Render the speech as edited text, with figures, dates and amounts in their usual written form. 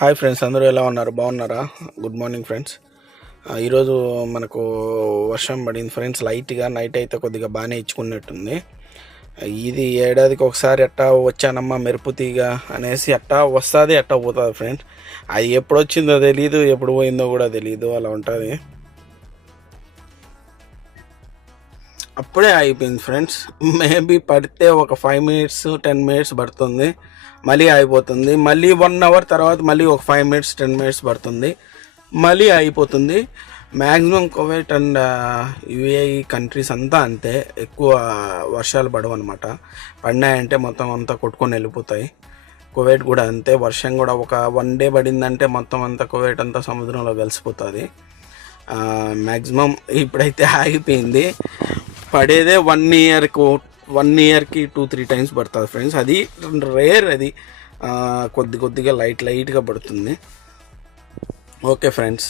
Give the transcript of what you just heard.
Hi friends, అందరూ ఎలా ఉన్నారు? బాగున్నారా? Good morning friends. ఈరోజు మనకు వర్షం పడింది ఫ్రెండ్స్. లైట్గా నైట్ అయితే కొద్దిగా బాగానే ఇచ్చుకున్నట్టుంది. ఇది ఏడాదికి ఒకసారి ఎట్టా వచ్చానమ్మా మెరుపు తీగ అనేసి ఎట్టా వస్తుంది ఎట్టా పోతుంది ఫ్రెండ్స్. అది ఎప్పుడు వచ్చిందో తెలీదు, ఎప్పుడు పోయిందో కూడా తెలీదు, అలా ఉంటుంది. అప్పుడే అయిపోయింది ఫ్రెండ్స్. మేబీ పడితే ఒక 5 మినిట్స్ 10 మినిట్స్ పడుతుంది, మళ్ళీ అయిపోతుంది. మళ్ళీ 1 అవర్ తర్వాత మళ్ళీ ఒక 5 మినిట్స్ 10 మినిట్స్ పడుతుంది, మళ్ళీ అయిపోతుంది. Maximum Kuwait and UAE countries అంతా అంతే, ఎక్కువ వర్షాలు పడవు అనమాట. పడినాయంటే మొత్తం అంతా కొట్టుకొని వెళ్ళిపోతాయి. కువైట్ కూడా అంతే, వర్షం కూడా ఒక 1 డే పడిందంటే మొత్తం అంతా కువైట్ అంతా సముద్రంలో కలిసిపోతుంది. మ్యాక్సిమం ఇప్పుడైతే ఆగిపోయింది. పడేదే 1 ఇయర్కి 2-3 టైమ్స్ పడుతుంది ఫ్రెండ్స్. అది రేర్, అది కొద్దిగా లైట్గా పడుతుంది. Okay friends.